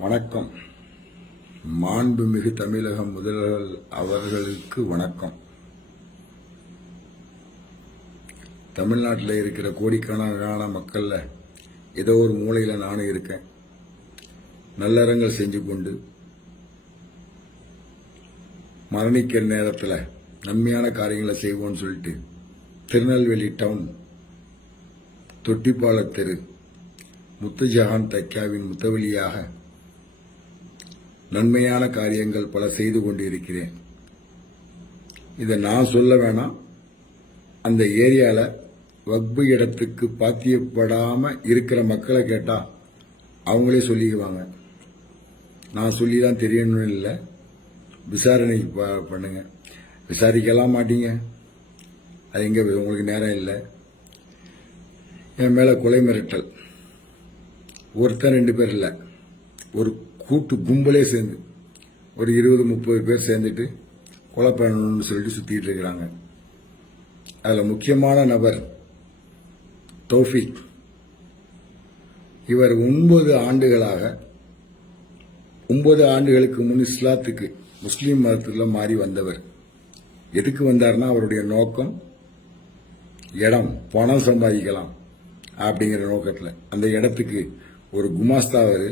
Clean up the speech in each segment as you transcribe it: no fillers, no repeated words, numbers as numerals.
வணக்கம். மாண்புமிகு தமிழக முதல்வர் அவர்களுக்கு வணக்கம். தமிழ்நாட்டில் இருக்கிற கோடிக்கணக்கான மக்கள்ல ஏதோ ஒரு மூலையில நானும் இருக்கேன். நல்லறங்கள் செஞ்சு கொண்டு மரணிக்கிற நேரத்தில் நன்மையான காரியங்களை செய்வோம்னு சொல்லிட்டு திருநெல்வேலி டவுன் தொட்டிப்பால தெரு முத்துஜஹான் தைக்காவின் முத்தவழியாக நன்மையான காரியங்கள் பல செய்து கொண்டிருக்கிறேன். இதை நான் சொல்ல வேணாம், அந்த ஏரியாவில் வக்பு இடத்துக்கு பாத்தியப்படாம இருக்கிற மக்களை கேட்டா அவங்களே சொல்லிக்குவாங்க. நான் சொல்லி தான் தெரியணும்னு இல்லை, விசாரணை பண்ணுங்க. விசாரிக்கலாம் மாட்டீங்க, அது எங்க உங்களுக்கு நேரம் இல்லை. என் மேல கொலை மிரட்டல், ஒருத்தர் 2 பேர் இல்லை, ஒரு கூட்டு கும்பலே சேர்ந்து ஒரு 20-30 பேர் சேர்ந்துட்டு கொலை பண்ணணும்னு சொல்லிட்டு சுத்திட்டு இருக்கிறாங்க. அதுல முக்கியமான நபர் தௌஃபிக். இவர் 9 ஆண்டுகளுக்கு முன் இஸ்லாத்துக்கு முஸ்லீம் மதத்துல மாறி வந்தவர். எதுக்கு வந்தார்னா அவருடைய நோக்கம் இடம், பணம் சம்பாதிக்கலாம் அப்படிங்கிற நோக்கத்தில் அந்த இடத்துக்கு ஒரு குமாஸ்தாவர்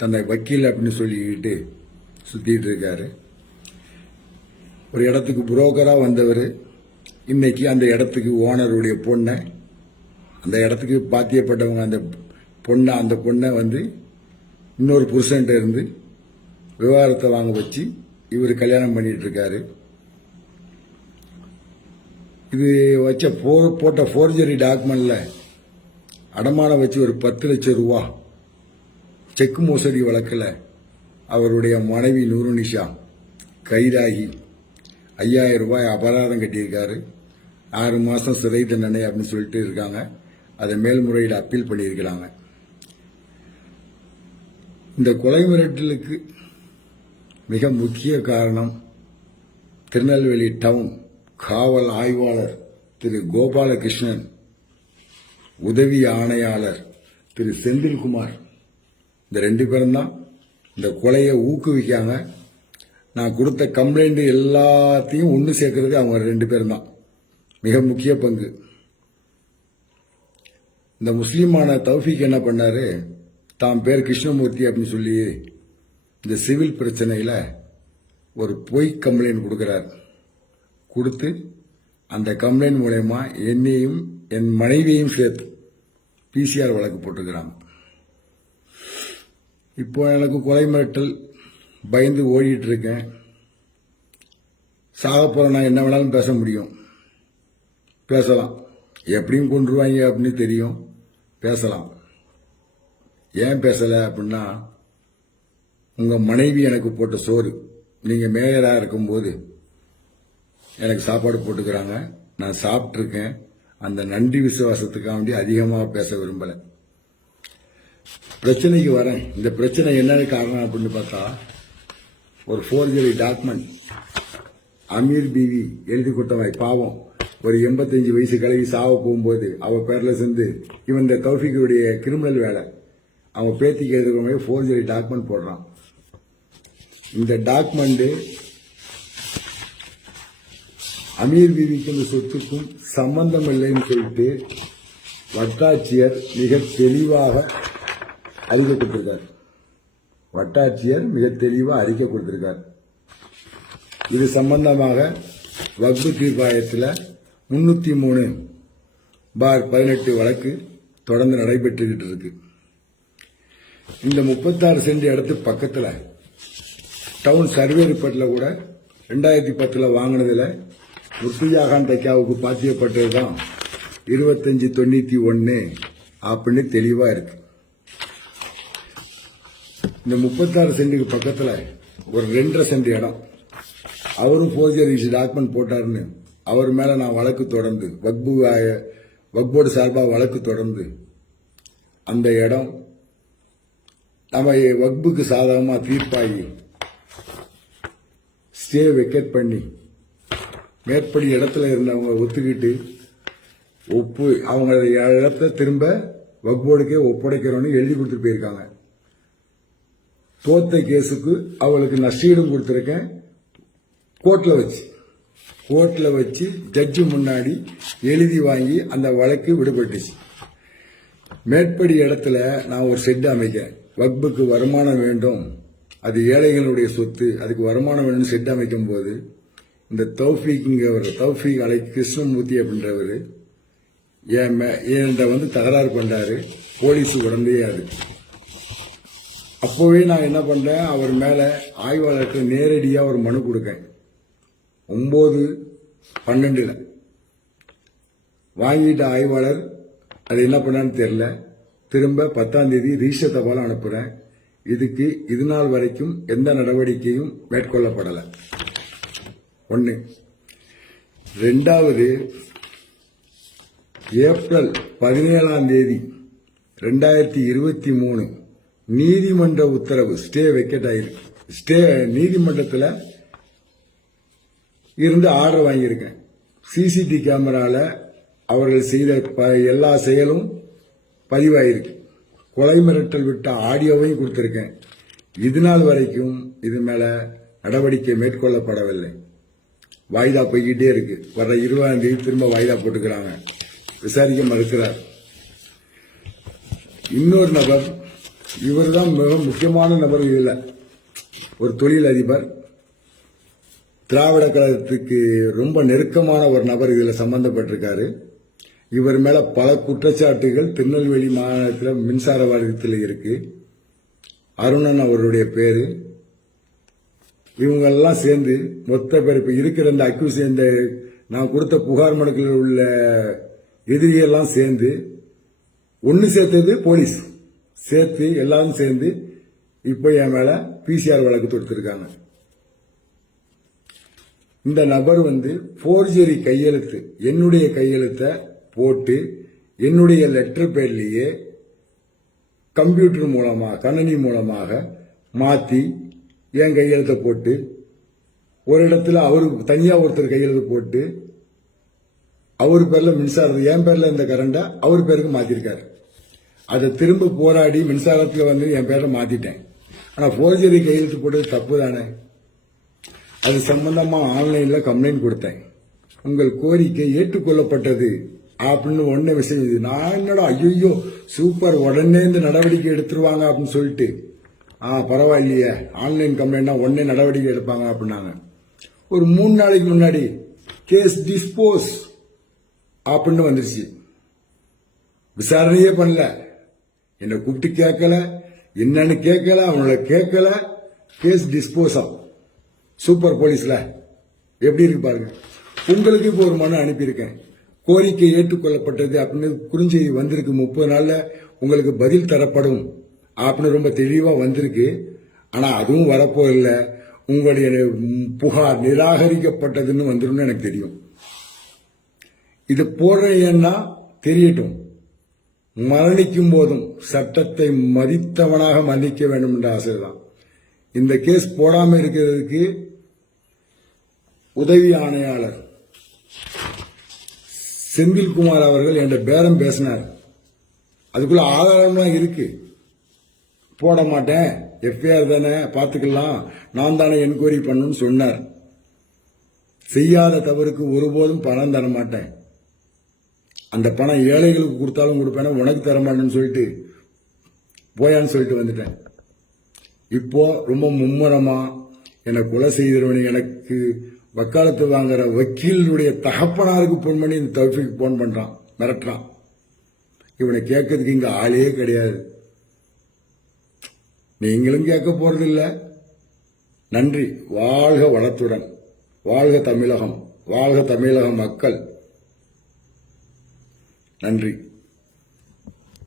தன்னை வக்கீல் அப்படின்னு சொல்லிக்கிட்டு சுத்திட்டு இருக்காரு. ஒரு இடத்துக்கு புரோக்கரா வந்தவர் இன்னைக்கு அந்த இடத்துக்கு ஓனருடைய பொண்ணை, அந்த இடத்துக்கு பாத்தியப்பட்டவங்க அந்த பொண்ணை வந்து இன்னொரு புருஷன்ட்ட இருந்து விவாகரத்தை வாங்க வச்சு இவர் கல்யாணம் பண்ணிட்டு இருக்காரு. இது வச்ச போட்ட ஃபோர்ஜரி டாக்குமெண்ட்ல அடமானம் வச்சு ஒரு 10 லட்சம் ரூபா செக் மோசடி வழக்கில் அவருடைய மனைவி நூருநிஷா கைதாகி 5000 ரூபாய் அபராதம் கட்டியிருக்காரு. 6 மாசம் சிறை தண்டனை அப்படின்னு சொல்லிட்டு இருக்காங்க. அதை மேல்முறையீடு அப்பீல் பண்ணியிருக்கிறாங்க. இந்த கொலை மிரட்டலுக்கு மிக முக்கிய காரணம் திருநெல்வேலி டவுன் காவல் ஆய்வாளர் திரு கோபாலகிருஷ்ணன், உதவி ஆணையாளர் திரு செந்தில்குமார், இந்த 2 பேரும் தான் இந்த கொலையை ஊக்குவிக்காங்க. நான் கொடுத்த கம்ப்ளைண்ட் எல்லாத்தையும் ஒன்று சேர்க்கறது அவங்க 2 பேரும் தான் மிக முக்கிய பங்கு. இந்த முஸ்லீமான தௌஃபிக் என்ன பண்ணாரு, தான் பேர் கிருஷ்ணமூர்த்தி அப்படின்னு சொல்லி இந்த சிவில் பிரச்சனையில் ஒரு பொய் கம்ப்ளைண்ட் கொடுக்கிறார். கொடுத்து அந்த கம்ப்ளைண்ட் மூலயமா என்னையும் என் மனைவியையும் சேர்த்து பிசிஆர் வழக்கு போட்டுக்கிறாங்க. இப்போ எனக்கு கொலை மிரட்டல் பயந்து ஓடிட்டு இருக்கேன். சாக போற நான் என்ன வேணாலும் பேச முடியும், பேசலாம். எப்படியும் கொண்டுருவாங்க அப்படின்னு தெரியும், பேசலாம். ஏன் பேசல அப்படின்னா, உங்க மனைவி எனக்கு போட்ட சோறு, நீங்க மேயரா இருக்கும்போது எனக்கு சாப்பாடு போட்டுக்கிறாங்க, நான் சாப்பிட்டு இருக்கேன். அந்த நன்றி விசுவாசத்துக்காக வேண்டி அதிகமாக பேச விரும்பல. பிரச்சனைக்கு வரேன். இந்த பிரச்சனை என்னன்னு காரணம் அப்படின்னு பார்த்தா, ஒரு ஃபோர்ஜரி டாக்குமெண்ட் அமீர் பிவி எழுதி கொடுத்தவன் பாவம் ஒரு 85 வயசு கலவி சாவ போகும்போது அவ பேர்ல சேர்ந்து இவன் இந்த தௌஃபிக்குடைய கிரிமினல் வேலை அவன் பேத்திக்கு எழுதுகிற மாதிரி ஃபோர்ஜரி டாக்குமெண்ட் போடுறான். இந்த டாக்குமெண்ட் அமீர் பிவிக்கு இந்த சொத்துக்கும் சம்பந்தம் இல்லைன்னு சொல்லிட்டு வட்டாட்சியர் மிக தெளிவாக அறிக்கை கொடுத்திருக்கார். அறிக்கை கொடுத்திருக்கார். இது சம்பந்தமாக வக்பு தீர்ப்பாயத்தில் 303/18 வழக்கு தொடர்ந்து நடைபெற்றுகிட்டு இருக்கு. இந்த 36 சென்ட் இடத்து பக்கத்தில் டவுன் சர்வே ரிப்போர்ட்ல கூட 2010 வாங்கினதுல முத்துஜஹான் தைக்காவுக்கு பாத்தியப்பட்டதுதான் 2591 அப்படின்னு தெளிவா இருக்கு. இந்த 36 சென்ட்டுக்கு பக்கத்துல ஒரு 2.5 சென்ட் இடம் அவரும் ஃபோர்ஜரி டாக்குமெண்ட் போட்டாருன்னு அவர் மேல நான் வழக்கு தொடர்ந்து வக்போர்டு சார்பாக வழக்கு தொடர்ந்து அந்த இடம் நம்ம வக்புக்கு சாதகமா தீர்ப்பாகி ஸ்டே வெக்கேட் பண்ணி மேற்படி இடத்துல இருந்தவங்க ஒத்துக்கிட்டு அவங்க இடத்த திரும்ப வக்போர்டுக்கே ஒப்படைக்கிறோன்னு எழுதி கொடுத்துட்டு போயிருக்காங்க. தோத்த கேஸுக்கு அவளுக்கு நஷ்டீடும் கொடுத்துருக்கேன். கோர்ட்ல வச்சு ஜட்ஜு முன்னாடி எழுதி வாங்கி அந்த வழக்கு விடுபட்டுச்சு. மேற்படி இடத்துல நான் ஒரு ஷெட் அமைக்கிறேன். வக்புக்கு வருமானம் வேண்டும், அது ஏழைகளுடைய சொத்து, அதுக்கு வருமானம் வேணும்னு ஷெட் அமைக்கும் போது இந்த தௌஃபீக் அலை கிருஷ்ணமூர்த்தி அப்படின்றவர் என்கிட்ட வந்து தகராறு பண்றாரு. போலீஸ் உடனே அது அப்போவே நான் என்ன பண்றேன், அவர் மேல ஆய்வாளருக்கு நேரடியாக ஒரு மனு கொடுக்கேன். 9/12 வாங்கிட்ட ஆய்வாளர் அது என்ன பண்ணான்னு தெரியல. திரும்ப 10ஆம் தேதி ரிஜிஸ்டர் தபால் அனுப்புறேன். இதுக்கு இது நாள் வரைக்கும் எந்த நடவடிக்கையும் மேற்கொள்ளப்படலை. 1. 2வது, ஏப்ரல் 17ஆம் தேதி 2023 நீதிமன்ற உத்தரவு ஸ்டே வெக்கெட் ஆயிருக்கு. நீதிமன்றத்தில் இருந்து ஆர்டர் வாங்கியிருக்கேன். சிசிடிவி கேமரால அவர்கள் செய்த எல்லா செயலும் பதிவாயிருக்கு. கொலை மிரட்டல் விட்ட ஆடியோவையும் கொடுத்திருக்கேன். இது நாள் வரைக்கும் இது மேல நடவடிக்கை மேற்கொள்ளப்படவில்லை. வாய்தா போய்கிட்டே இருக்கு. வர 20ஆம் தேதி திரும்ப வாய்தா போட்டுக்கிறாங்க. விசாரிக்க மறுக்கிறார். இன்னொரு நபர், இவர் தான் மிக முக்கியமான நபர். இதுல ஒரு தொழில் அதிபர், திராவிட கழகத்துக்கு ரொம்ப நெருக்கமான ஒரு நபர் இதுல சம்பந்தப்பட்டிருக்காரு. இவர் மேல பல குற்றச்சாட்டுகள் திருநெல்வேலி மாநிலத்தில் மின்சார வாரியத்தில் இருக்கு. அருணன் அவருடைய பேரு. இவங்கெல்லாம் சேர்ந்து மொத்த பேர் இப்ப இருக்கிற இந்த அக்யூஸ், இந்த நான் கொடுத்த புகார் மனுக்களில் உள்ள எதிரியெல்லாம் சேர்ந்து ஒன்னு சேர்த்தது போலீஸ் சேர்த்து எல்லாரும் சேர்ந்து இப்ப என் மேல பிசிஆர் வழக்கு தொடுத்திருக்காங்க. இந்த நபர் வந்து போர்ஜரி கையெழுத்து, என்னுடைய கையெழுத்தை போட்டு என்னுடைய லெட்டர் பேர்லேயே கம்ப்யூட்டர் மூலமாக கணினி மூலமாக மாத்தி என் கையெழுத்தை போட்டு, ஒரு இடத்துல அவரு தனியா ஒருத்தர் கையெழுத்து போட்டு அவர் பேர்ல மின்சாரம், என் பேர்ல இந்த கரண்டை அவர் பேருக்கு மாத்திருக்காரு. அதை திரும்ப போராடி மின்சாரத்துல வந்து என் பேரை மாத்திட்டேன். ஆனா போர்ஜரி கையெழுத்து போட்டது தப்பு தானே. அது சம்பந்தமா ஆன்லைன்ல கம்ப்ளைண்ட் கொடுத்தேன். உங்கள் கோரிக்கை ஏற்றுக்கொள்ளப்பட்டது அப்படின்னு ஒன்னே விஷயம். இது நான் என்னடா ஐயோ சூப்பர், உடனே இந்த நடவடிக்கை எடுத்துருவாங்க அப்படின்னு சொல்லிட்டு, பரவாயில்லையே ஆன்லைன் கம்ப்ளைண்ட்னா உடனே நடவடிக்கை எடுப்பாங்க அப்படின்னாங்க. ஒரு 3 நாளைக்கு முன்னாடி கேஸ் டிஸ்போஸ் அப்படின்னு வந்துருச்சு. விசாரணையே பண்ணல, என்ன கூப்பிட்டு கேட்கல, என்னன்னு கேட்கல, அவங்கள கேட்கல. கேஸ் டிஸ்போஸ் ஆகும். சூப்பர் போலீஸ்ல எப்படி இருக்கு பாருங்க. உங்களுக்கு இப்போ ஒரு மனு அனுப்பியிருக்கேன். கோரிக்கை ஏற்றுக்கொள்ளப்பட்டது அப்படின்னு குறுஞ்செய்தி வந்திருக்கு. 30 நாள்ல உங்களுக்கு பதில் தரப்படும் அப்படின்னு ரொம்ப தெளிவா வந்திருக்கு. ஆனா அதுவும் வரப்போதில்லை. உங்களுடைய புகார் நிராகரிக்கப்பட்டதுன்னு வந்துடும் எனக்கு தெரியும். இது போடுறேன்னா தெரியட்டும். மரணிக்கும் போதும் சட்டத்தை மதித்தவனாக மன்னிக்க வேண்டும் என்ற ஆசைதான். இந்த கேஸ் போடாம இருக்கிறதுக்கு உதவி ஆணையாளர் செந்தில்குமார் அவர்கள் என்ற பேரம் பேசினார். அதுக்குள்ள ஆதாரம்லாம் இருக்கு. போட மாட்டேன், எஃப்ஐஆர் தானே பார்த்துக்கலாம், நான் தானே என்கொயரி பண்ணணும்னு சொன்னார். செய்யாத தவறுக்கு ஒருபோதும் பணம் தர மாட்டேன். அந்த பணம் ஏழைகளுக்கு கொடுத்தாலும் கொடுப்பேன், உனக்கு தர மாட்டேன்னு சொல்லிட்டு போயான்னு சொல்லிட்டு வந்துட்டேன். இப்போ ரொம்ப மும்முரமா என்னை கொலை செய்தவனை எனக்கு வக்காலத்து வாங்குற வக்கீலுடைய தகப்பனாருக்கு போன் பண்ணி இந்த தௌஃபீக் போன் பண்றான், மிரட்டுறான். இவனை கேட்கறதுக்கு இங்க ஆளே கிடையாது. நீங்களும் கேட்க போறதில்லை. நன்றி. வாழ்க வளத்துடன். வாழ்க தமிழகம். வாழ்க தமிழக மக்கள். நன்றி.